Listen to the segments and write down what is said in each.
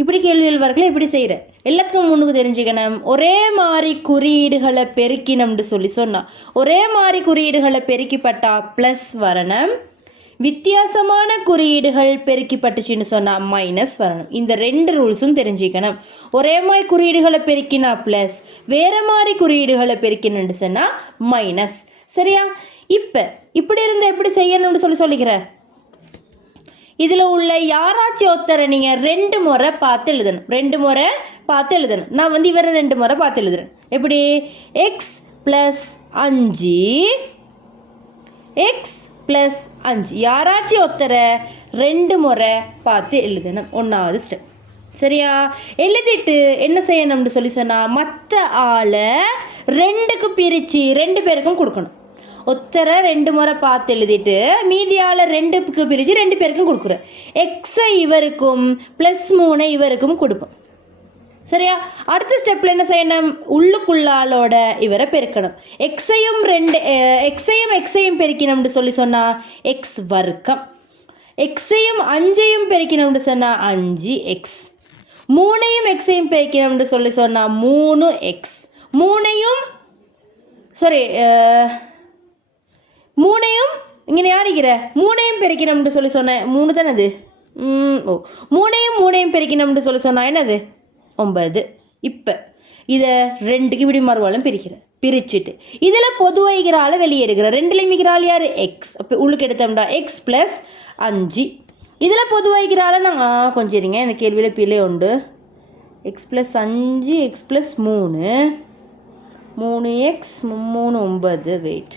இப்படி கேள்விகள் வரல எப்படி செய்கிற எல்லாத்துக்கும் முன்னுக்கு தெரிஞ்சுக்கணும். ஒரே மாதிரி குறியீடுகளை பெருக்கினம்னு சொன்னால் ஒரே மாதிரி குறியீடுகளை பெருக்கிப்பட்டா ப்ளஸ் வரணும். வித்தியாசமான குறியீடுகள் பெருக்கிப்பட்டுச்சுன்னு சொன்னால் மைனஸ் வரணும். இந்த 2 ரூல்ஸும் தெரிஞ்சுக்கணும். ஒரே மாதிரி குறியீடுகளை பெருக்கினா ப்ளஸ், வேறு மாதிரி குறியீடுகளை பெருக்கினு சொன்னால் மைனஸ். சரியா? இப்போ இப்படி இருந்து எப்படி செய்யணும்னு சொல்லிக்கிறேன். இதில் உள்ள யாராச்சும் ஒருத்தரை நீங்கள் 2 முறை பார்த்து எழுதணும். 2 முறை பார்த்து எழுதணும். நான் இவரை 2 முறை பார்த்து எழுதுறேன். எப்படி? எக்ஸ் ப்ளஸ் 5 எக்ஸ் ப்ளஸ் 5 யாராச்சும் ஒருத்தரை 2 முறை பார்த்து எழுதணும். 1வது ஸ்டெப். சரியா? எழுதிட்டு என்ன செய்யணும்னு சொன்னால் மற்ற ஆளை 2க்கு பிரித்து 2 பேருக்கும் கொடுக்கணும். ஒத்தரை 2 முறை பார்த்து எழுதிட்டு மீதியால் 2க்கு பிரித்து 2 பேருக்கும் கொடுக்குறேன். எக்ஸை இவருக்கும் ப்ளஸ் 3 இவருக்கும் கொடுப்போம். சரியா? அடுத்த ஸ்டெப்பில் என்ன செய்யணும்? உள்ளுக்குள்ளாலோட இவரை பெருக்கணும். எக்ஸையும் எக்ஸையும் பெருக்கணும்னு சொன்னால் எக்ஸ் வர்க்கம். எக்ஸையும் 5ஐயும் பெருக்கணும்னு சொன்னால் 5x. 3ஐயும் எக்ஸையும் பெருக்கணும்னு சொன்னால் 3x. 3ஐயும் இங்கே யாரிக்கிற 3ஐயும் பெருக்கணும்னு சொன்னேன். 3 தானே அது. 3ஐயும் பெருக்கணும்னு சொன்னால் என்னது? 9. இப்போ இதை 2க்கு இப்படி மறுவாலும் பிரிச்சுட்டு இதில் பொதுவாக வெளியே எடுக்கிற 2லையும் மிக்கிறாள் யார்? எக்ஸ். அப்போ உள்ளுக்கு எடுத்தோம்டா எக்ஸ் ப்ளஸ் 5. இதில் பொதுவாக நாங்கள் கொஞ்சம் இருங்க, இந்த கேள்வியில் பிள்ளை உண்டு. X plus 5 x plus 3 3x 3 9. Wait.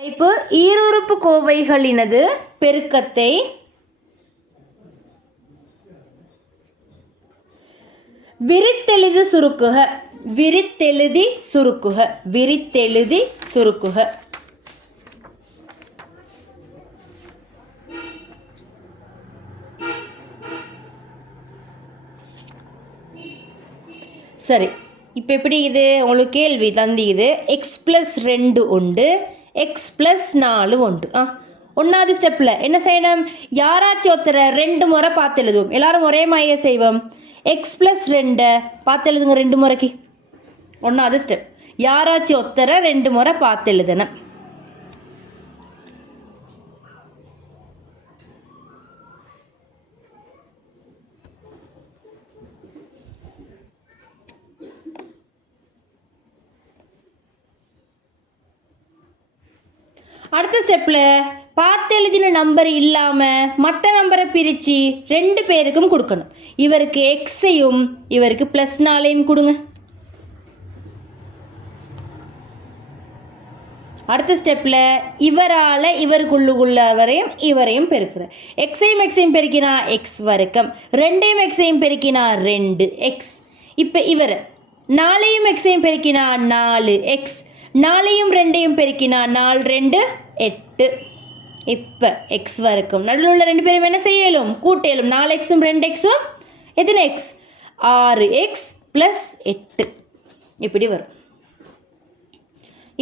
தலைப்பு ஈருறுப்பு கோவைகளினது பெருக்கத்தை விரித்தெழுதி சுருக்குக. சரி, இப்போ எப்படி இது உங்களுக்கு கேள்வி தந்திக்குது. எக்ஸ் ப்ளஸ் 2 உண்டு, எக்ஸ் ப்ளஸ் 4 உண்டு. 1வது ஸ்டெப்பில் என்ன செய்யணும்? யாராச்சும் ஒருத்தரை 2 முறை பார்த்து எழுதுவோம். எல்லாரும் ஒரே மாதிரியே செய்வோம். எக்ஸ் ப்ளஸ் 2 பார்த்து எழுதுங்க 2 முறைக்கு. 1வது ஸ்டெப். யாராச்சும் ஒருத்தரை 2 முறை பார்த்து எழுதணும். அடுத்த ஸ்டெப்பில் பார்த்து எழுதின நம்பர் இல்லாமல் மற்ற நம்பரை பிரித்து 2 பேருக்கும் கொடுக்கணும். இவருக்கு எக்ஸையும் இவருக்கு ப்ளஸ் 4ஐயும் கொடுங்க. அடுத்த ஸ்டெப்பில் இவரால் இவருக்குள்ளுக்குள்ளவரையும் இவரையும் பெருக்கிறேன். எக்ஸையும் பெருக்கினா எக்ஸ் வர்க்கம், 2ஐயும் எக்ஸையும் பெருக்கினா 2x. இப்போ இவர் 4ஐயும் எக்ஸையும் பெருக்கினா 4x, 4ஐயும் 2ஐயும் பெருக்கினா 4 2 8. இப்போ எக்ஸ் வர்க்கம் நடுவில் உள்ள 2 பேரும் என்ன செய்யலும்? கூட்டலும். 4xம் 2xம் எத்தனை எக்ஸ்? 6x plus 8. இப்படி வரும்.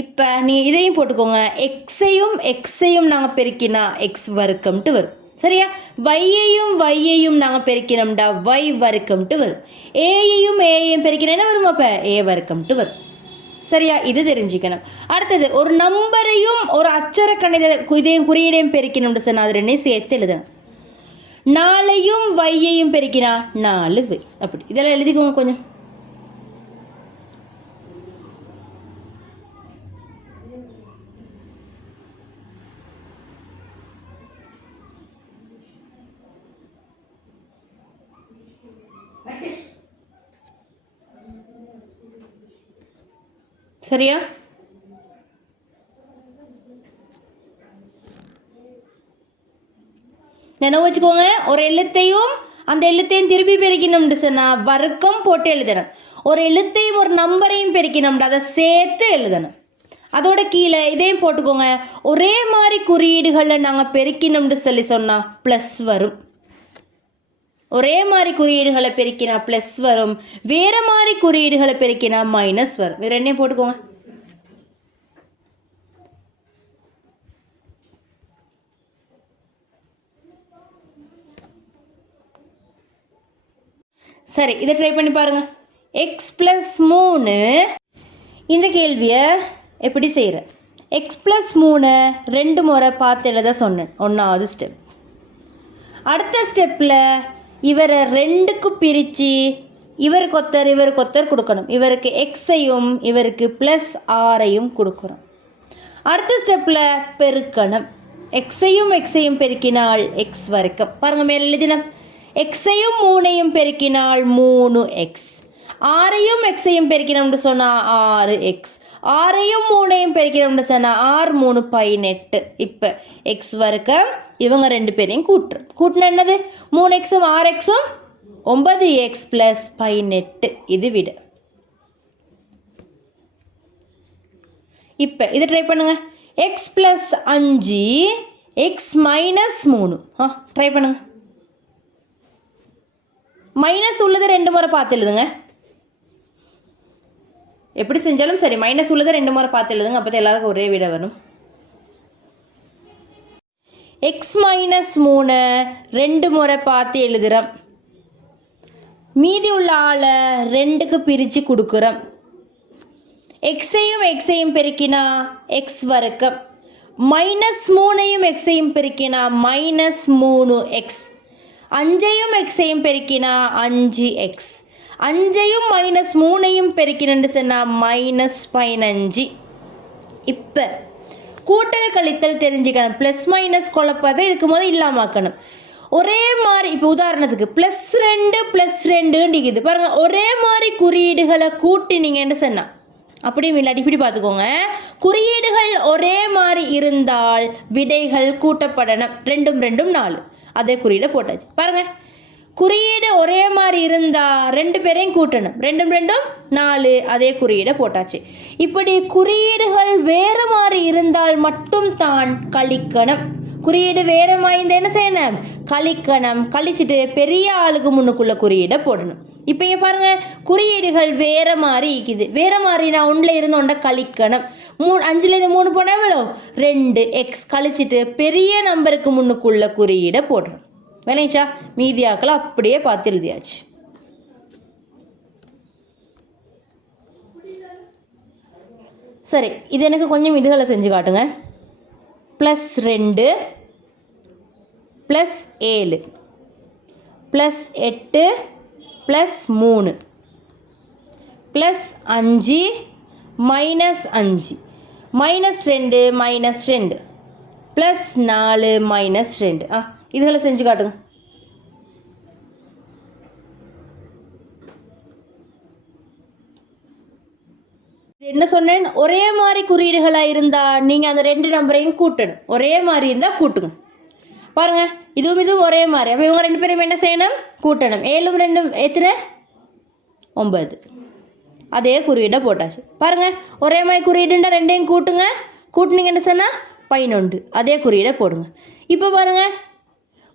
இப்போ நீங்கள் இதையும் போட்டுக்கோங்க. எக்ஸையும் நாங்கள் பெருக்கினா எக்ஸ் வர்க்கம்ட்டு வரும். சரியா? வையையும் நாங்கள் பெருக்கினோம்டா y வர்க்கம்ட்டு வரும். ஏயையும் பெருக்கினா என்ன வரும்? அப்போ ஏ வர்க்கம்ட்டு வரும். சரியா? இது தெரிஞ்சுக்கணும். அடுத்தது ஒரு நம்பரையும் ஒரு அச்சர கணித இதையும் குறியீடையும் பெருக்கணும்னு சொன்னால் அது 2ஐயும் சேர்த்து எழுதணும். 4ஐயும் வையையும் பெருக்கினா 4y. அப்படி இதெல்லாம் எழுதிக்கோங்க கொஞ்சம். சரியா? நினைவு வச்சுக்கோங்க. ஒரு எழுத்தையும் அந்த எழுத்தையும் திருப்பி பெருக்கணும்னு சொன்னால் வர்க்கம் போட்டு எழுதணும். ஒரு எழுத்தையும் ஒரு நம்பரையும் பெருக்கணும்னு அதை சேர்த்து எழுதணும். அதோட கீழே இதையும் போட்டுக்கோங்க. ஒரே மாதிரி குறியீடுகளில் நாங்கள் பெருக்கணும்னு சொன்னால் ப்ளஸ் வரும். ஒரே மாதிரி குறியீடுகளை பெருக்கினா ப்ளஸ் வரும், வேறு மாதிரி குறியீடுகளை பெருக்கினா மைனஸ் வரும். வேறு என்னையும் போட்டுக்கோங்க. சரி, இதை ட்ரை பண்ணி பாருங்கள். எக்ஸ் ப்ளஸ் 3 இந்த கேள்வியை எப்படி செய்கிற? எக்ஸ் ப்ளஸ் 3 2 முறை பார்த்து எழுத சொன்னேன், 1வது ஸ்டெப். அடுத்த ஸ்டெப்பில் இவரை 2க்கு பிரித்து இவருக்கு ஒருத்தர் கொடுக்கணும். இவருக்கு எக்ஸையும் இவருக்கு ப்ளஸ் 6ஐயும் கொடுக்குறோம். அடுத்த ஸ்டெப்பில் பெருக்கணும். எக்ஸையும் பெருக்கினால் எக்ஸ் வரைக்கும் பாருங்கள், மேலே எழுதின எக்ஸையும் 3ஐயும் பெருக்கினால் 3x, 6ஐயும் எக்ஸையும் பெருக்கினோம்னு சொன்னால் 6x, 6ஐயும் 3ஐயும் பெருக்கினோம்னு சொன்னால் 6 3 18. இப்போ எக்ஸ் வரைக்கும் இவங்க 2 பேரையும் கூட்டின என்னது 3xம் 6xம் 9x ப்ளஸ் 18. இது விட. இப்போ இதை ட்ரை பண்ணுங்கள். X plus 5 X minus 3 try பண்ணுங்கள். மைனஸ் உள்ளது 2 முறை பார்த்து எழுதுங்க. எப்படி செஞ்சாலும் சரி, மைனஸ் உள்ளது 2 முறை பார்த்து எழுதுங்க, அப்போ தான் எல்லாருக்கும் ஒரே விட வரும். எக்ஸ் மைனஸ் 3 2 முறை பார்த்து எழுதுகிறோம். மீதி உள்ள ஆளை 2க்கு பிரித்து கொடுக்குறோம். எக்ஸையும் பெருக்கினா எக்ஸ் வரைக்கும், மைனஸ் 3ஐயும் எக்ஸையும் பெருக்கினா மைனஸ் 3x, 5ஐயும் எக்ஸையும் பெருக்கினா 5x, 5ஐயும் மைனஸ் 3ஐயும் பெருக்கினு சொன்னால் மைனஸ் 15. இப்போ கூட்டல் கழித்தல் தெரிஞ்சுக்கணும். ப்ளஸ் மைனஸ் குழப்பதை இதுக்கு முதல் இல்லாமாக்கணும். ஒரே மாதிரி இப்போ உதாரணத்துக்கு +2 +2 இருக்குது பாருங்கள், ஒரே மாதிரி குறியீடுகளை கூட்டினீங்கன்னு சொன்னால், அப்படியும் இல்லாட்டி இப்படி பார்த்துக்கோங்க, குறியீடுகள் ஒரே மாதிரி இருந்தால் விடைகள் கூட்டப்படணும். 2 2 4, அதே குறியீடை போட்டாச்சு. பாருங்கள், குறியீடு ஒரே மாதிரி இருந்தால் 2 பேரையும் கூட்டணும். 2 2 4, அதே குறியீடை போட்டாச்சு. இப்படி குறியீடுகள் வேறு மாதிரி இருந்தால் மட்டும் தான் கழிக்கணும். குறியீடு வேறு மாதிரி இருந்தால் என்ன செய்யணும்? கழிக்கணும். கழிச்சிட்டு பெரிய ஆளுக்கு முன்னுக்குள்ள குறியீடை போடணும். இப்போ இங்கே பாருங்கள், குறியீடுகள் வேறு மாதிரி இருக்குது. வேறு மாதிரி நான் 1ல் இருந்து 1 கழிக்கணும். 5லேருந்து 3 போனால் எவ்வளோ? 2x. கழிச்சிட்டு பெரிய நம்பருக்கு முன்னுக்குள்ள குறியீடை போடுறோம். வேணாச்சா? மீதியாக்களை அப்படியே பார்த்து எழுதியாச்சு. சரி, இது எனக்கு கொஞ்சம் இதுகளை செஞ்சு காட்டுங்க. +2 +7 +8 +3 +5 -5 -2 -2 +4 -2. இதுகளை செஞ்சு காட்டுங்க. என்ன சொன்னேன்? ஒரே மாதிரி குறியீடுகளாக இருந்தால் நீங்கள் அந்த 2 நம்பரையும் கூட்டணும். ஒரே மாதிரி இருந்தால் கூட்டுங்க. பாருங்கள், இதுவும் ஒரே மாதிரி. அப்போ இவங்க 2 பேரும் என்ன செய்யணும்? கூட்டணும். 7 2 எத்தனை? 9. அதே குறியீடை போட்டாச்சு. பாருங்கள், ஒரே மாதிரி குறியீடுண்டா 2ஐயும் கூட்டுங்க. கூட்டினீங்கன்னு சொன்னால் 11. அதே குறியீடை போடுங்க. இப்போ பாருங்கள்,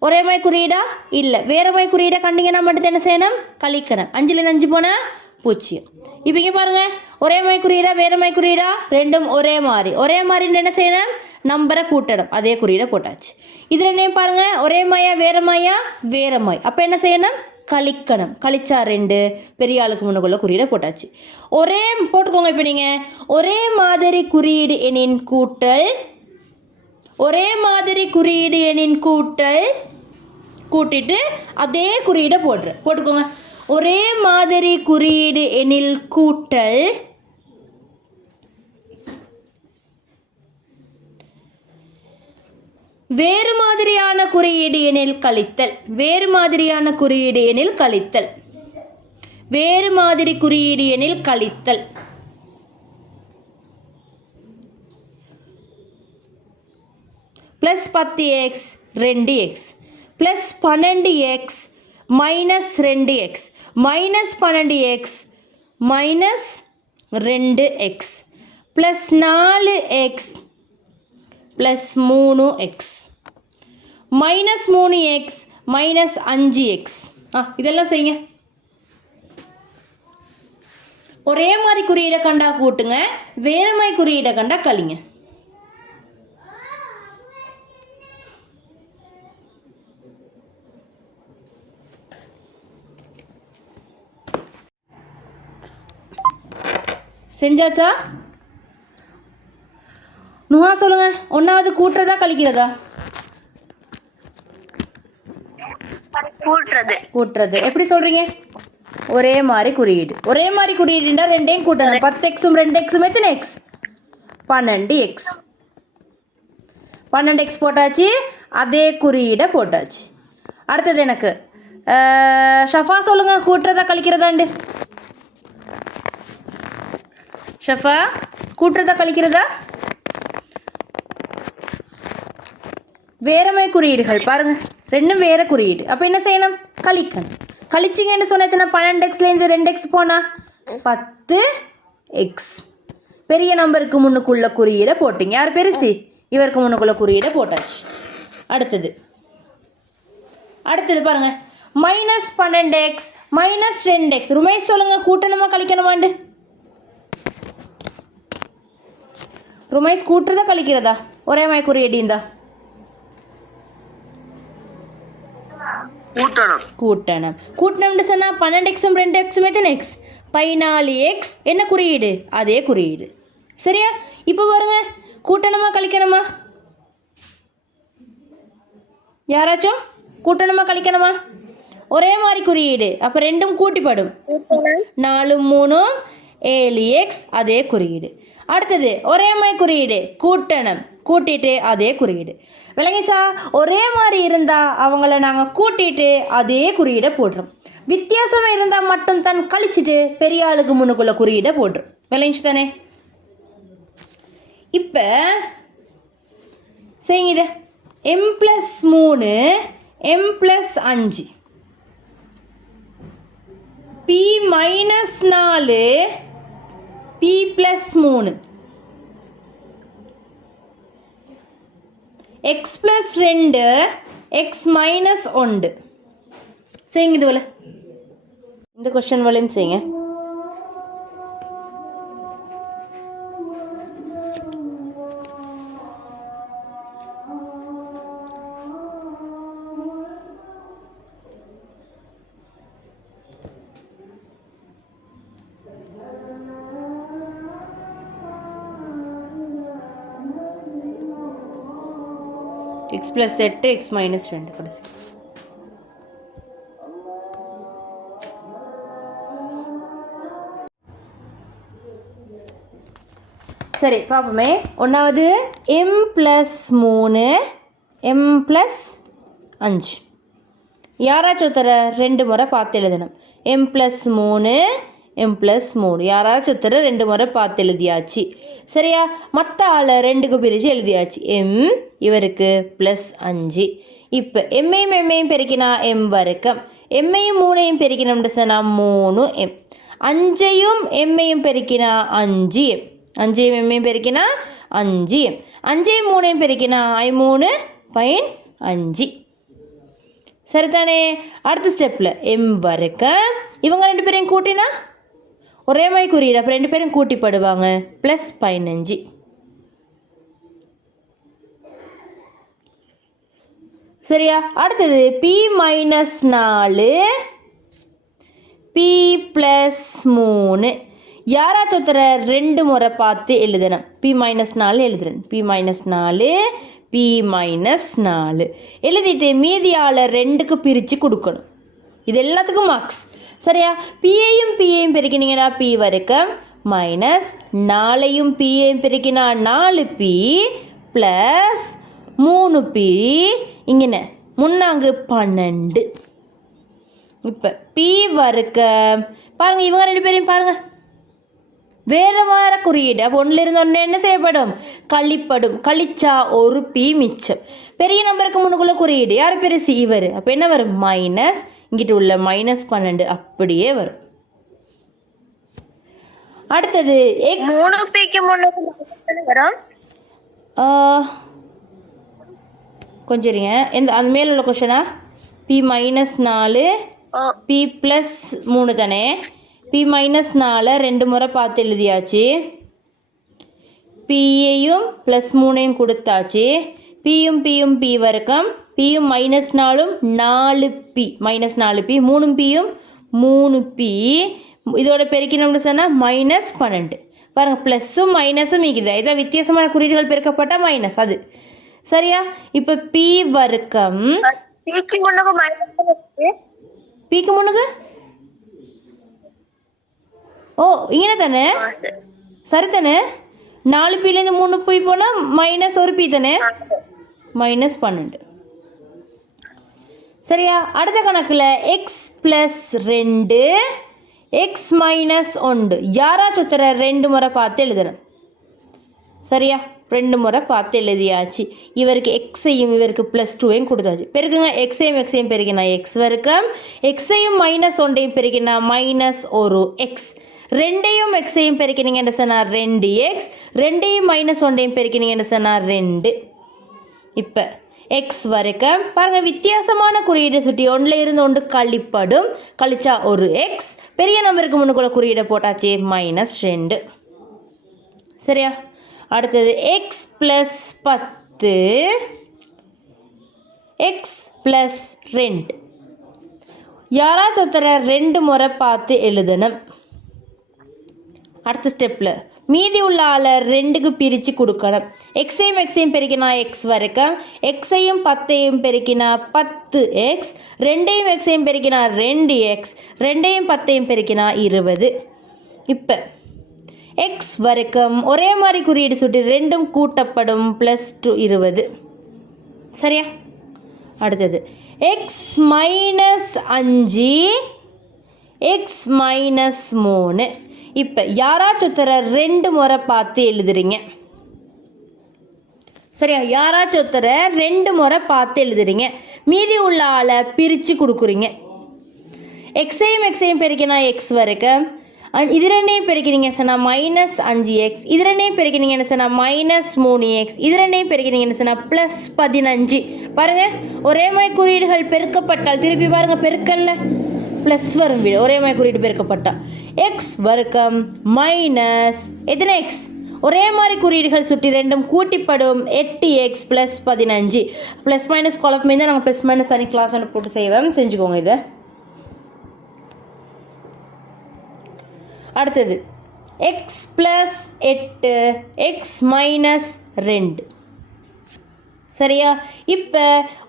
ஒரே மாதிரி குறியீடா இல்லை, வேறு மாதிரி குறியீடை கண்டிங்கன்னா மட்டும் என்ன செய்யணும்? கழிக்கணும். 5லேருந்து 5 போனால் 0. இப்போ இங்கே பாருங்கள், ஒரே மாதிரி குறியீடா வேறு மாதிரி குறியீடா? 2ம் ஒரே மாதிரி. ஒரே மாதிரி என்ன செய்யணும்? நம்பரை கூட்டணும். அதே குறியீடை போட்டாச்சு. இதில் என்ன பாருங்கள், ஒரே மாயா வேறு மாயா? வேறு மாய். அப்போ என்ன செய்யணும்? கழிக்கணும். கழிச்சா 2, பெரிய ஆளுக்கு முன்னுக்குள்ள குறியீடை போட்டாச்சு. ஒரே போட்டுக்கோங்க. இப்போ நீங்கள் ஒரே மாதிரி குறியீடு எண்ணின் கூட்டல், ஒரே மாதிரி குறியீடு எண்ணின் கூட்டல் கூட்டிட்டு அதே குறியீடை போட்டுக்கோங்க. ஒரே மாதிரி குறியீடு எண்ணில் கூட்டல், வேறு மாதிரியான குறியீடு எண்ணில் கழித்தல், வேறு மாதிரியான குறியீடு எண்ணில் கழித்தல், வேறு மாதிரி குறியீடு எண்ணில் கழித்தல். +10x 2x +12x -2x -12x -2x +4x +3x -3x -5x. இதெல்லாம் செய்யுங்க. ஒரே மாதிரி குறியீடை கண்டா கூட்டுங்க, வேறு மாதிரி குறியீடை கண்டா கழிங்க. செஞ்சாச்சா? நுஹா சொல்லுங்க, ஒன்றாவது கூட்டுறதா கழிக்கிறதா? கூட்டுறது. எப்படி சொல்கிறீங்க? ஒரே மாதிரி குறியீடு. ஒரே மாதிரி குறியீடுண்டா ரெண்டையும் கூட்டணும். 10x 2x எத்தனை எக்ஸ்? 12x. 12x போட்டாச்சு, அதே குறியீடை போட்டாச்சு. அடுத்தது எனக்கு ஷஃபா சொல்லுங்க, கூட்டுறதா கழிக்கிறதாண்டு? ஷஃபா, கூட்டுறதா கழிக்கிறதா? வேறமை குறியீடுகள் பாருங்க, ரெண்டும் வேற குறியீடு. அப்போ என்ன செய்யணும்? கழிக்கணும். கழிச்சிங்கன்னு சொன்ன எத்தனை? 12xலேருந்து 2x போனால் 10x. பெரிய நம்பருக்கு முன்னுக்குள்ள குறியீடை போட்டிங்க. யார் பெருசு? இவருக்கு முன்னுக்குள்ள குறியீடை போட்டாச்சு. அடுத்தது பாருங்க, -12x -2x. ருமேஷ் சொல்லுங்க, கூட்டணுமா கழிக்கணுமாண்டு? ருமேஷ், கூட்டுறதா கழிக்கிறதா? ஒரே மாதிரி குறியீடு இருந்தா கூட்டணும். கூட்டணும்னு சொன்னால் 12x 2x எத்தனை எக்ஸ்? 14x. என்ன குறியீடு? அதே குறியீடு. சரியா? இப்போ பாருங்க, கூட்டணுமா கழிக்கணுமா? யாராச்சும் கூட்டணுமா கழிக்கணுமா? ஒரே மாதிரி குறியீடு. அப்போ ரெண்டும் கூட்டிப்படும். 4 3 7x, அதே குறியீடு. அடுத்தது ஒரே மாதிரி குறியீடு, கூட்டணும். கூட்டிட்டு அதே குறியீடு. விளங்கிச்சா? ஒரே மாதிரி இருந்தால் அவங்கள நாங்கள் கூட்டிட்டு அதே குறியீடை போடுறோம். வித்தியாசமாக இருந்தால் மட்டும் தான் கழிச்சிட்டு பெரிய ஆளுக்கு முன்னுக்குள்ள குறியீடை போடுறோம். விளங்கிச்சு தானே? இப்போ செய்யுங்க இதை. m+3 m+5 p-4 p+3 x+2 x-1. செய்யுங்க இது போல. இந்த கொஸ்டின் போலையும் செய்யுங்க. x+8 x-2 கடைசி. சரி பார்ப்போமே. ஒன்றாவது m+3 m+5. யாராச்சும் ஒருத்தர 2 முறை பார்த்து எழுதணும். m+3 m+3 யாராச்சும் ஒருத்தர 2 முறை பார்த்து எழுதியாச்சு. சரியா? மற்ற ஆளை 2க்கு பிரித்து எழுதியாச்சு. m இவருக்கு +5. இப்போ எம்மையும் எம்மையும் பெருக்கினா m வர்க்கம். எம்மையும் 3ஐயும் பெருக்கினோம்னு சொன்னால் 3m. 5ஐயும் எம்மையும் பெருக்கினா 5m. 5ஐயும் எம்மையும் பெருக்கினா 5m. 5ஐயும் 3ஐயும் பெருக்கினா 3.5. சரிதானே? அடுத்த ஸ்டெப்பில் m வர்க்கம். இவங்க 2 பேரையும் கூட்டினா ஒரே மாதிரி குறியீடு. அப்போ 2 பேரும் கூட்டிப்படுவாங்க. +15. சரியா? அடுத்தது p-4 p+3. யாராச்சும் ஒருத்தர 2 முறை பார்த்து எழுதணும். p-4 எழுதுறேன். p-4 p-4 எழுதிட்டு மீதியால் 2க்கு பிரித்து கொடுக்கணும். இது எல்லாத்துக்கும் மார்க்ஸ். சரியா? பியையும் பியையும் பெருக்கினீங்கன்னா p வர்க்கம் -4ஐயும் பியையும் பெருக்கினா 4p +3p இங்கே முன்னாங்கு 12. இப்போ p வர்க்கம் பாருங்கள். இவங்க 2 பேரையும் பாருங்கள், வேறு வேறு குறியீடு. அப்போ ஒன்றிலிருந்து ஒன்று என்ன செய்யப்படும்? கழிப்படும். கழிச்சா ஒரு p மிச்சம். பெரிய நம்பருக்கு முன்னுக்குள்ள குறியீடு யார் பெருசு? இவர். அப்போ என்ன வரும்? மைனஸ், இங்கிட்ட உள்ள -12 அப்படியே வரும். அடுத்தது x 3pக்கு முன்னுக்கு வரும். கொஞ்சம் இருங்க. அந்த மேலே உள்ள கொஷனா p-4 p+3 தானே? p-4 2 முறை பார்த்து எழுதியாச்சு. pயையும் +3ஐயும் கொடுத்தாச்சு. pயும் pயும் p வர்க்கம். pயும் -4ம் 4p -4p 3pயும் 3p. இதோட பெருக்கினோம்னு சொன்னால் -12. பாருங்கள் ப்ளஸ்ஸும் மைனஸும் இருக்குது இதை வித்தியாசமான குறியீடுகள் பெருக்கப்பட்டால் மைனஸ் அது சரியா. இப்போ பி வர்க்கம் பிக்கு முன்னுக்கு மைனஸ் பிக்கு முன்னுக்கு ஓ இங்கே தானே சரி தானே 4 பிலேருந்து 3 போய் போனால் மைனஸ் ஒரு பி தானே -12 சரியா. அடுத்த கணக்கில் எக்ஸ் ப்ளஸ் 2 எக்ஸ் மைனஸ் 1 யாராச்சும் ஒருத்தர 2 முறை பார்த்து எழுதணும் சரியா. 2 முறை பார்த்து எழுதியாச்சு. இவருக்கு எக்ஸையும் இவருக்கு +2ஐயும் கொடுத்தாச்சு. பெருக்குங்க எக்ஸையும் பெருக்கினா எக்ஸ் வர்க்கம் எக்ஸையும் -1ஐயும் பெருக்கினா -1 எக்ஸ் 2ஐயும் எக்ஸையும் பெருக்கினீங்கன்னு சொன்னால் 2x 2ஐயும் -1ஐயும் பெருக்கினீங்கன்னு சொன்னால் 2. இப்போ எக்ஸ் வர்க்கம் பாருங்கள் வித்தியாசமான குறியீடு சுட்டி ஒன்றில் இருந்து ஒன்று கழிப்படும் கழிச்சா ஒரு எக்ஸ் பெரிய நம்பருக்கு முன்னுக்குள்ள குறியீடை போட்டாச்சு -2 சரியா. அடுத்தது எக்ஸ் ப்ளஸ் 10 எக்ஸ் ப்ளஸ் 2 யாராச்சும் ஒருத்தர 2 முறை பார்த்து எழுதணும். அடுத்த ஸ்டெப்பில் மீதி உள்ள ஆளை 2க்கு பிரித்து கொடுக்கணும். எக்ஸையும் பெருக்கினா எக்ஸ் வர்க்கம் எக்ஸையும் 10ஐயும் பெருக்கினா 10x 2ஐயும் எக்ஸையும் பெருக்கினா 2x 2ஐயும் 10ஐயும் பெருக்கினா 20. இப்போ எக்ஸ் வர்க்கம் ஒரே மாதிரி குறியீடு சுட்டி 2ம் கூட்டப்படும் +2 20 சரியா. அடுத்தது எக்ஸ் -5 எக்ஸ் -3 இப்போ யாராச்சும் ஒருத்தர 2 முறை பார்த்து எழுதுறீங்க சரியா. யாராச்சும் ஒருத்தர 2 முறை பார்த்து எழுதுறீங்க மீதி உள்ள ஆளை பிரித்து கொடுக்குறீங்க. எக்ஸையும் பெருக்கினா எக்ஸ் வர்க்கம் இது 2ஐயும் பெருக்கினீங்க சொன்னால் -5x இது 2ஐயும் பெருக்கினீங்கன்னு சொன்னால் -3x இது 2ஐயும் பெருக்கினீங்கன்னு சொன்னால் +15 பாருங்கள் ஒரே மாதிரி குறியீடுகள் பெருக்கப்பட்டால் திருப்பி பாருங்கள் பெருக்கல்ல ப்ளஸ் வரும் வீடு ஒரே மாதிரி குறியீடு பெருக்கப்பட்டால் எக்ஸ் வர்க்கம் மைனஸ் எத்தனை எக்ஸ் ஒரே மாதிரி குறியீடுகள் சுட்டி 2ம் கூட்டிப்படும் 8x +15 ப்ளஸ் மைனஸ் குழப்பமே தான் நாங்கள் ப்ளஸ் மைனஸ் தனி கிளாஸ் ஒன்று போட்டு செய்வோம் செஞ்சுக்கோங்க இதை. அடுத்தது எக்ஸ் ப்ளஸ் 8 எக்ஸ் -2 சரியா. இப்போ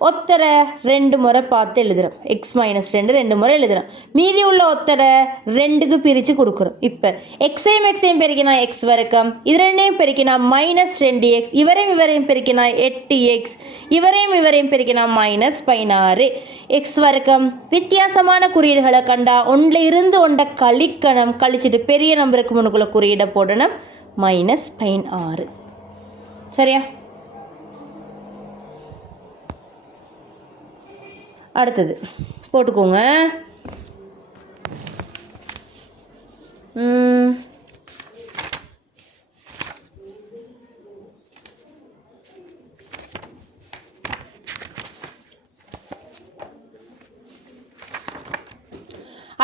ஒத்தரை 2 முறை பார்த்து எழுதுகிறோம் எக்ஸ் -2 2 முறை எழுதுகிறோம் மீதி உள்ள ஒத்தரை 2க்கு பிரித்து கொடுக்குறோம். இப்போ எக்ஸையும் பெருக்கினா எக்ஸ் வர்க்கம் இது 2ஐயும் பெருக்கினா -2x இவரையும் பெருக்கினா 8x இவரையும் பெருக்கினா -16 எக்ஸ் வர்க்கம் வித்தியாசமான குறியீடுகளை கண்டா ஒன்றில் இருந்து ஒன்றை கழிக்கணும் கழிச்சிட்டு பெரிய நம்பருக்கு முன்னுக்குள்ள குறியீடை போடணும் -16 சரியா. அடுத்தது போட்டுக்கோங்க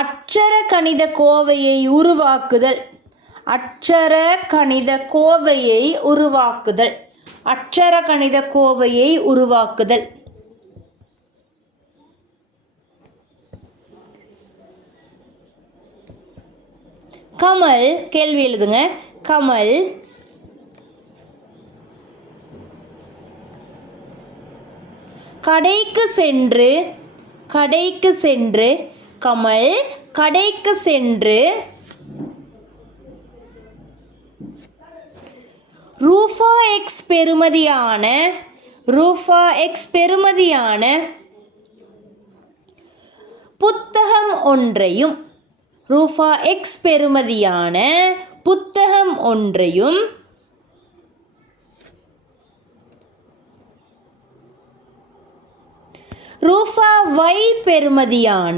அட்சர கணித கோவையை உருவாக்குதல் அட்சர கணித கோவையை உருவாக்குதல் அட்சர கணித கோவையை உருவாக்குதல். கமல் கேள்வி எழுதுங்க. கமல் கடைக்கு சென்று கமல் கடைக்கு சென்று ரூபா எக்ஸ் பெறுமதியான புத்தகம் ஒன்றையும் ரூபா எக்ஸ் பெறுமதியான புத்தகம் ஒன்றையும் ரூபா y பெறுமதியான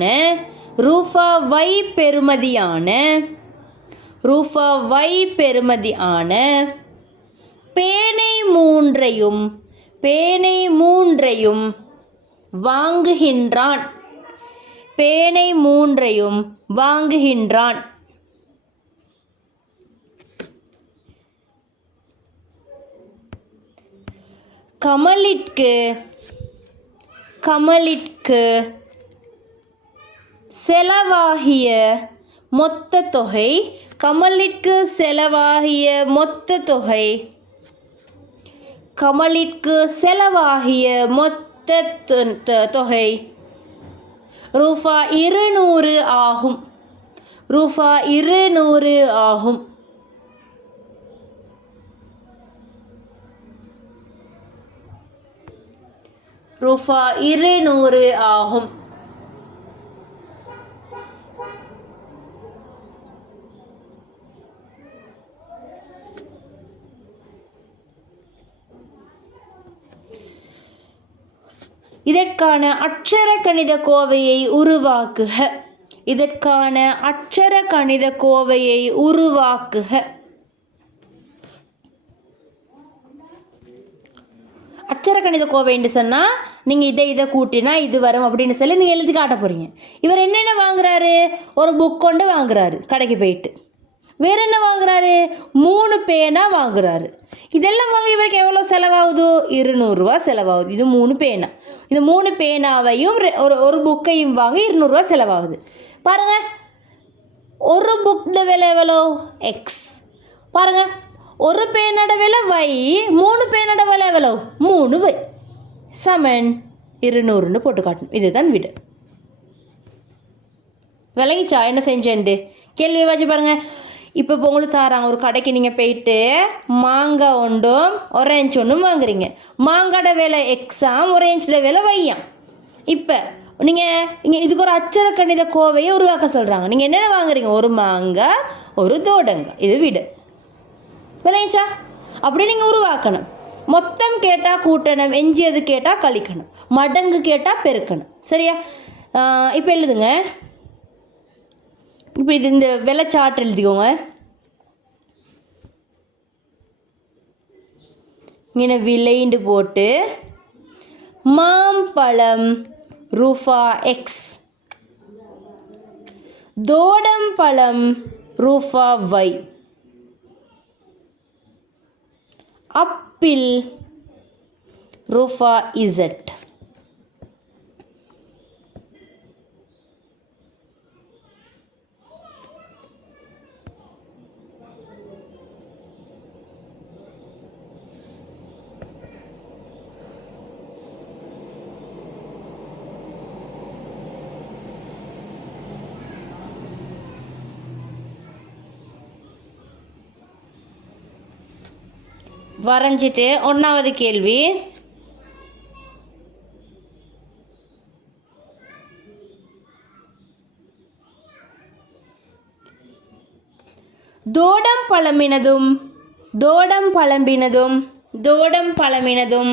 பேனை மூன்றையும் வாங்குகின்றான். கமலிற்கு செலவாகிய மொத்த தொகை கமலிற்கு செலவாகிய மொத்த தொகை. கமலிற்கு செலவாகிய மொத்த தொகை ரூபா 200 ஆகும். ரூபா 200 ஆகும். ரூபா 200 ஆகும். இதற்கான அட்சர கணித கோவையை உருவாக்குக. இதற்கான அட்சர கணித கோவையை உருவாக்குக. அட்சர கணித கோவைன்னு சொன்னால் நீங்கள் இதை கூட்டினா இது வரும் அப்படின்னு சொல்லி நீங்கள் எழுதி காட்ட போகிறீங்க. இவர் என்னென்ன வாங்குறாரு? ஒரு புக் கொண்டு வாங்குறாரு கடைக்கு போயிட்டு. வேறு என்ன வாங்குறாரு? 3 பேனா வாங்குறாரு. இதெல்லாம் வாங்க இவருக்கு எவ்வளோ செலவாகுது? 200 ரூபா செலவாகுது. இது 3 பேனா. இந்த 3 பேனாவையும் ஒரு புக்கையும் வாங்க 200 ரூபா செலவாகுது. பாருங்கள், ஒரு புக்கு விலை எவ்வளோ? எக்ஸ். பாருங்கள், ஒரு பேனோட விலை வை, 3 பேனோட விலை எவ்வளோ? 3 வை. சமன் 200ன்னு போட்டு காட்டணும். இதுதான் விடை. விளங்கிச்சா என்ன செஞ்சேன்ட்டு? கேள்வி வச்சு பாருங்கள். இப்போ உங்களுக்கு தாராங்க ஒரு கடைக்கு நீங்கள் போயிட்டு மாங்காய் ஒன்றும் ஒரேஞ்ச் ஒன்றும் வாங்குறீங்க. மாங்காயோட விலை எக்ஸாம், ஒரேஞ்சோட விலை வையாம். இப்போ நீங்கள் இதுக்கு ஒரு அட்சர கணித கோவையை உருவாக்க சொல்கிறாங்க. நீங்கள் என்னென்ன வாங்குறீங்க? ஒரு மாங்காய், ஒரு தோடங்காய். இது விடை. விளைச்சா அப்படி நீங்கள் உருவாக்கணும். மொத்தம் கேட்டால் கூட்டணும், எஞ்சியது கேட்டால் கழிக்கணும், மடங்கு கேட்டால் பெருக்கணும். சரியா? இப்போ எழுதுங்க. இப்போ இது இந்த வெள்ளைச்சாட்டு எழுதிக்கோங்க. இங்கே விலைண்டு போட்டு மாம்பழம் ரூபா எக்ஸ், தோடம்பழம் ரூபா வை, அப்பிள் ரூபா இசட். வரைஞ்சிட்டு 1வது கேள்வி. தோடம் பழமினதும் மாம்பழமினதும் தோடம் பழமினதும்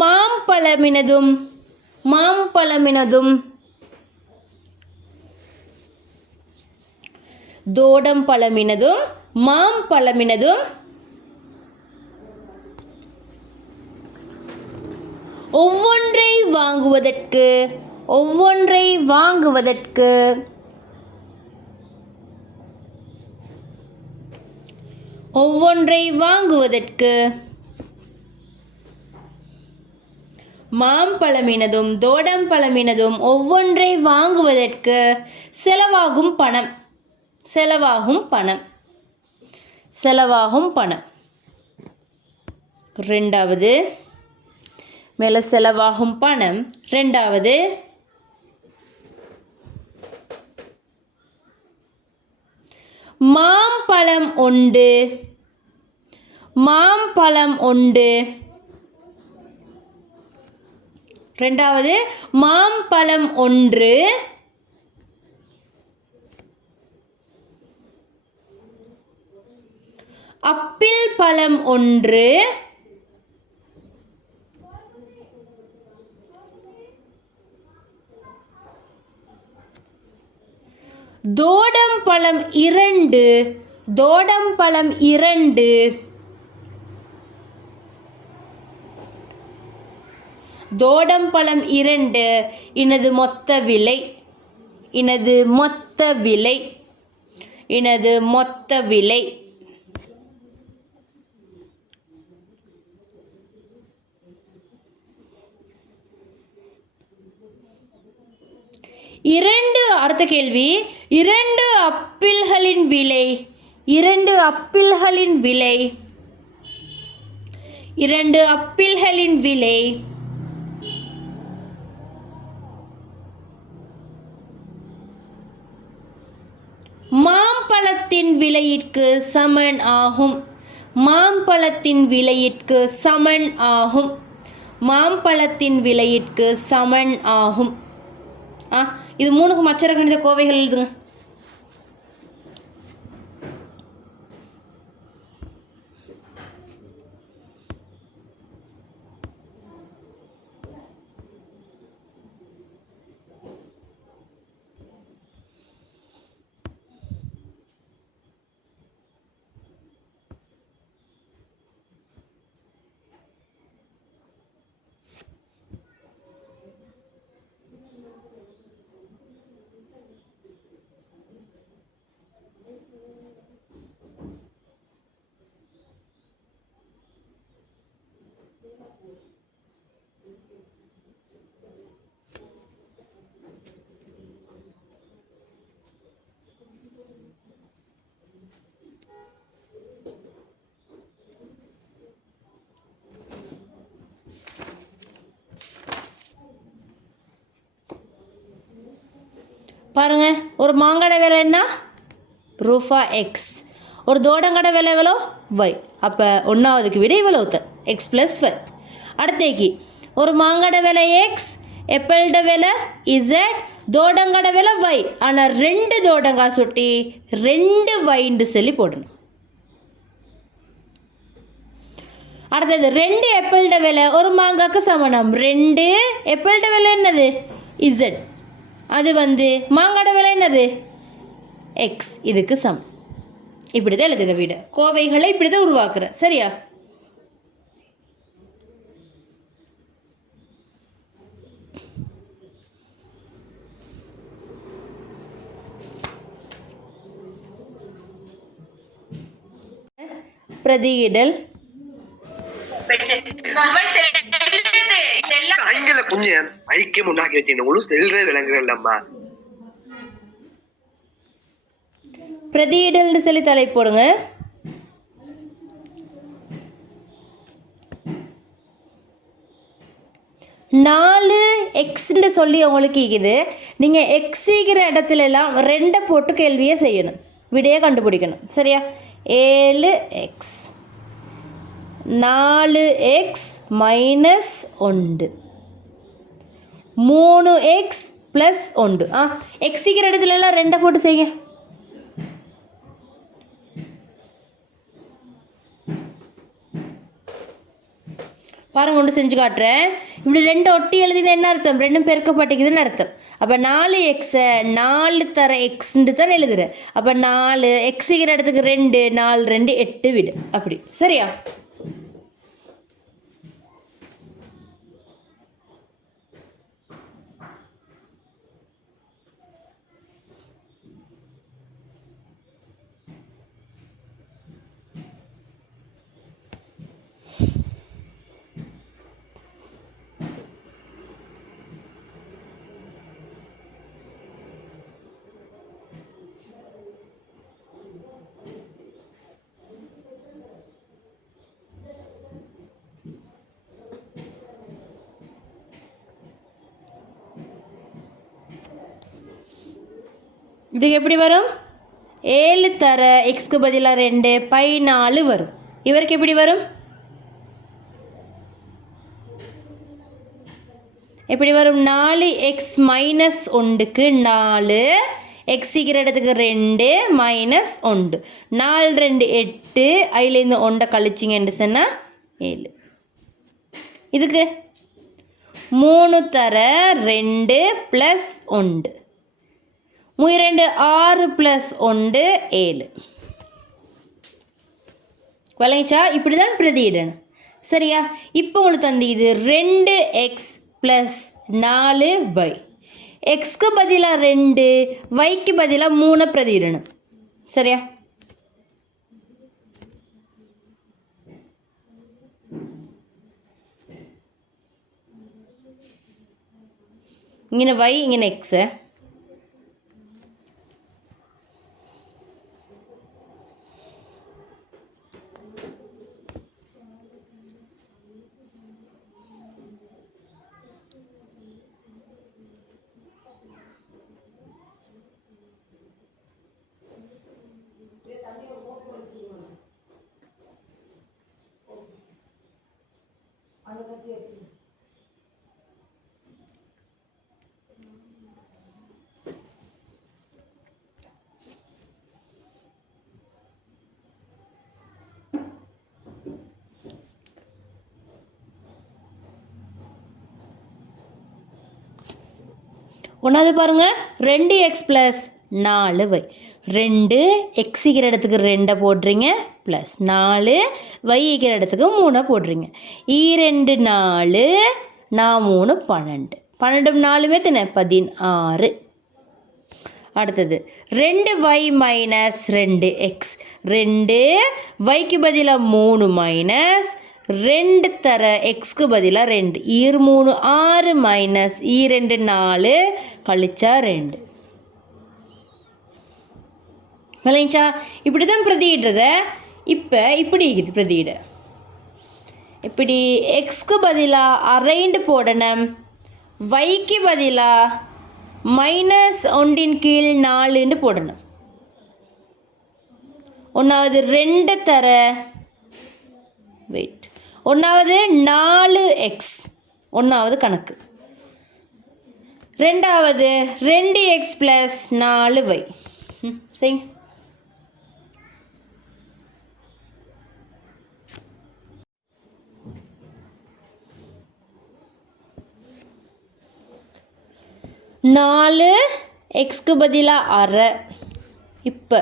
மாம்பழமினதும் ஒவ்வொன்றை வாங்குவதற்கு மாம்பழமினதும் தோடம்பழமினதும் ஒவ்வொன்றை வாங்குவதற்கு செலவாகும் பணம். 2வது மேலே செலவாகும் பணம். 2வது மாம்பழம் உண்டு. 2வது மாம்பழம் ஒன்று அப்பிள் பழம் ஒன்று தோடம்பழம் 2 இனது மொத்த விலை. 2 அடுத்த கேள்வி. இரண்டு ஆப்பிள்களின் விலை இரண்டு ஆப்பிள்களின் விலை இரண்டு ஆப்பிள்களின் விலை மாம்பழத்தின் விலையிற்கு சமன் ஆகும். மாம்பழத்தின் விலையிற்கு சமன் ஆகும். மாம்பழத்தின் விலையிற்கு சமன் ஆகும். இது மூணுக்கு மச்சர கணித கோவைகள் எழுதுங்க. பாருங்க, ஒரு மாங்காட விலை என்ன? ரூஃபா எக்ஸ். ஒரு தோடங்கடை விலை எவ்வளோ? ஒய். அப்போ ஒன்றாவதுக்கு விட இவ்வளோ எக்ஸ் ப்ளஸ் ஒய். அடுத்தேக்கு ஒரு மாங்காட விலை எக்ஸ், எப்பல்ட விலை இசட், தோடங்கட விலை ஒய். ஆனால் 2 தோடங்காய் சுட்டி 2 ஒய்ன்னு சொல்லி போடணும். அடுத்தது 2 எப்பல்ட விலை ஒரு மாங்காய்க்கு சமணம். 2 எப்பல்ட விலை என்னது? இசட். அது மாங்காட விலை என்னது? எக்ஸ். இதுக்கு சமம். இப்படி தான் எழுதுகிற வீடு. கோவைகளை இப்படி தான் உருவாக்குற. சரியா? பிரதியிடல். ஆங்கில கொஞ்சம் ஐக்கியம் உண்டாக்கி வச்சுக்கணும். செல்ற விளங்குறல்லம்மா. பிரதியிடல்னு சொல்லி தலை போடுங்க. நாலு எக்ஸ்ன்னு சொல்லி உங்களுக்கு இருக்குது. நீங்கள் எக்ஸிக்கிற இடத்துல எல்லாம் 2 போட்டு கேள்வியை செய்யணும். விடையை கண்டுபிடிக்கணும். சரியா? 7x 4x minus 1 3x plus 1. எக்ஸிக்கிற இடத்துல எல்லாம் 2 போட்டு செய்யுங்க. பாருங்க, ஒன்று செஞ்சு காட்டுறேன். இப்படி 2 ஒட்டி எழுதினா என்ன அர்த்தம்? 2 பெருக்கப்பட்டிக்குதுன்னு அர்த்தம். அப்போ 4xை 4 தர எக்ஸ்ன்னு தான் எழுதுறேன். அப்போ 4 எக்ஸுங்கிற இடத்துக்கு 2 4 2 8 விடு. அப்படி. சரியா? இதுக்கு எப்படி வரும்? 7 தர எக்ஸ்க்கு பதிலாக 2 பை 4 வரும். இவருக்கு எப்படி வரும்? எப்படி வரும்? 4x மைனஸ் 1க்கு 4, எக்ஸிக்கிற இடத்துக்கு 2 மைனஸ் 1, 4 2 8, அதுலேருந்து 1 கழிச்சிங்கன்னு சொன்னால் 7. இதுக்கு 3 தர 2 ப்ளஸ் 1, 2 6 ப்ளஸ் 1 7. விளங்கிச்சா? இப்படி தான் பிரதியிடணும். சரியா? இப்போ உங்களுக்கு தந்து இது 2x ப்ளஸ் 4y. எக்ஸ்க்கு பதிலாக 2, ஒய்க்கு பதிலாக 3 பிரதியிடணும். சரியா? இங்கே y, இங்கே எக்ஸு. ஒன்றாவது பாருங்கள் 2x ப்ளஸ் 4y. 2 x இருக்கிற இடத்துக்கு 2 போடுறீங்க ப்ளஸ் 4 y இருக்கிற இடத்துக்கு 3 போடுறீங்க. 2 4 3 12. 12 4 எத்தனை 16. அடுத்தது 2y மைனஸ் 2x. 2 yக்கு பதிலாக 3 மைனஸ் 2 தர எக்ஸ்க்கு பதிலாக 2. 3 6 மைனஸ் 2 4 கழிச்சா 2. விளைஞ்சா இப்படி தான் பிரதியிடுறத. இப்போ இப்படி இருக்குது பிரதியிட. இப்படி எக்ஸ்க்கு பதிலாக அரைண்டு போடணும், வைக்கு பதிலாக மைனஸ் 1/4 போடணும். ஒன்றாவது 2 தர வெயிட், ஒன்றாவது 4x, ஒன்றாவது கணக்கு. ரெண்டாவது 2x ப்ளஸ் 4y. சரிங்க. நாலு எக்ஸ்க்கு பதிலாக அரை. இப்போ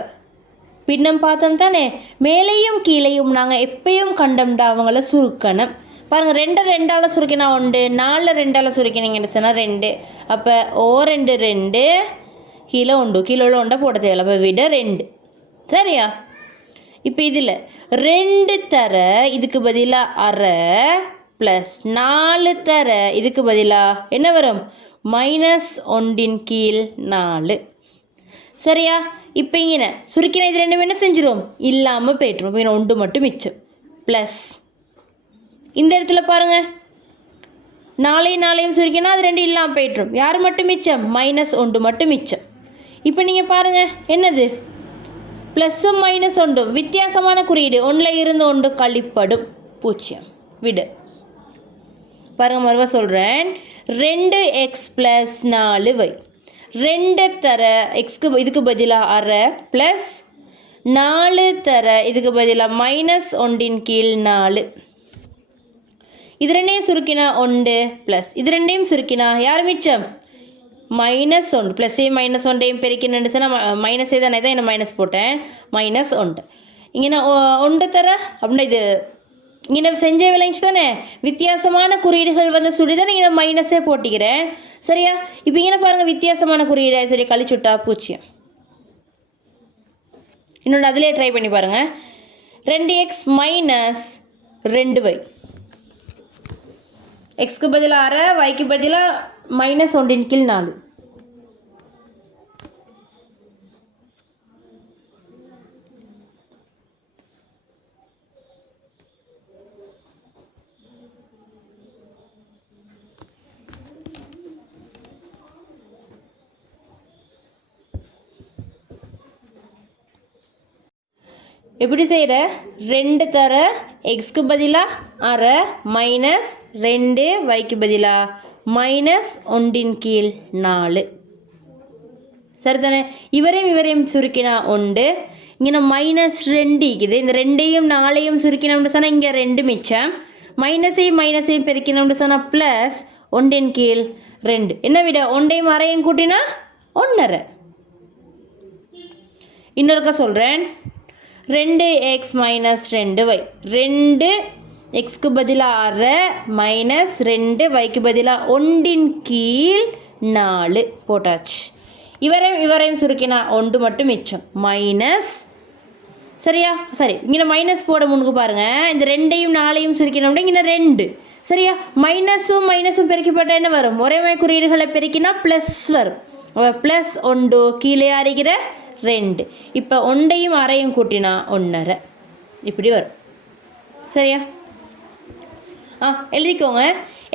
பின்னம் பார்த்தோம் தானே, மேலேயும் கீழேயும் நாங்கள் எப்பயும் கண்டோம்டா அவங்கள சுருக்கணும். பாருங்கள் 2 2ஆல் சுருக்கினா 1, 4 2ஆல் சுருக்கினீங்கன்னு சொன்னால் 2. அப்போ 2 2 கீழே 1, கீழே உள்ள 1 போட தேவையில்ல. அப்போ விட 2. சரியா? இப்போ இதில் 2 தர இதுக்கு பதிலாக அரை ப்ளஸ் 4 தர இதுக்கு பதிலாக என்ன வரும் மைனஸ் 1/4. சரியா? இப்போ இங்கே சுருக்கின இது ரெண்டும் என்ன செஞ்சிடும் இல்லாமல் போய்ட்டுரும். இப்போ 1 மட்டும் மிச்சம் ப்ளஸ் இந்த இடத்துல பாருங்கள் 4 சுருக்கினா அது 2 இல்லாமல் போய்ட்டுரும். யார் மட்டும் மிச்சம் மைனஸ் 1 மட்டும் மிச்சம். இப்போ நீங்கள் பாருங்கள் என்னது ப்ளஸ்ஸும் மைனஸ் 1 வித்தியாசமான குறியீடு. 1ல் இருந்து 1 கழிப்படும் 0 விடு. பாருங்கள் மறுவா சொல்கிறேன். 2x plus 4y. 2 தர எக்ஸ்க்கு இதுக்கு பதிலாக அரை ப்ளஸ் 4 தர இதுக்கு பதிலாக மைனஸ் 1/4. இது ரெண்டையும் சுருக்கினா 1 ப்ளஸ் இது ரெண்டையும் சுருக்கினா யார் மிச்சம் மைனஸ் 1. ப்ளஸ்ஸையும் மைனஸ் 1ஐயும் பெருக்கின்னு சொன்னால் மைனஸே தானே தான் என்ன மைனஸ் போட்டேன் மைனஸ் 1. இங்கே நான் 1 தர அப்படின்னா இது இங்கே செஞ்ச விளைஞ்சி தானே வித்தியாசமான குறியீடுகள் வந்து சொல்லி தான் இங்கே மைனஸே போட்டிக்கிறேன். சரியா? இப்போ இங்கே பாருங்கள் வித்தியாசமான குறியீடை சரி கழிச்சுட்டா 0. இன்னொன்று அதிலே ட்ரை பண்ணி பாருங்கள். 2x minus 2y. எக்ஸ்க்கு பதிலாக அரை, வைக்கு பதிலாக மைனஸ் 1/4. எப்படி செய்கிற 2 தர எக்ஸ்க்கு பதிலாக அரை மைனஸ் 2 வைக்கு பதிலாக மைனஸ் 1/4. சரிதானே? இவரையும் சுருக்கினா 1. இங்கே மைனஸ் 2 இருக்குது. இந்த 2ஐயும் 4ஐயும் சுருக்கினோம்னு சொன்னால் இங்கே 2 மிச்சம். மைனஸையும் பெருக்கினோம்னு சொன்னால் ப்ளஸ் 1/2. என்ன விட 1ஐயும் அரையும் கூட்டினா 1/2. இன்னொருக்கா சொல்கிறேன். 2x minus 2y. 2 எக்ஸ்க்கு பதிலாக அரை மைனஸ் 2 வைக்கு பதிலாக 1/4 போட்டாச்சு. இவரையும் சுருக்கினா 1 மட்டும் மிச்சம் மைனஸ். சரியா? சரி, இங்கே மைனஸ் போட முன்னுக்கு பாருங்கள். இந்த 2ஐயும் 4ஐயும் சுருக்கினோம்னா இங்கே 2. சரியா? மைனஸும் பெருக்கிப்பட்டால் என்ன வரும் ஒரே மாதிரி குறியீடுகளை பெருக்கினா ப்ளஸ் வரும். ப்ளஸ் 1 கீழே அறிகிற 2. இப்போ 1ஐயும் அரையும் கூட்டினா 1/2 இப்படி வரும். சரியா? எழுதிக்கோங்க.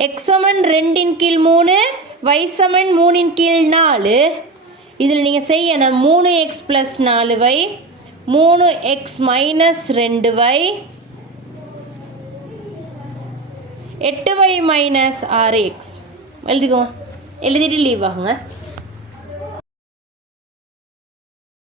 எக்ஸ் சமன் 2/3, y சமன் 3/4. இதில் நீங்கள் செய்யணும் 3x plus 4y, 3x minus 2y, 8y minus 6x. எழுதிக்கோங்க. எழுதிட்டு லீவ் ஆகுங்க.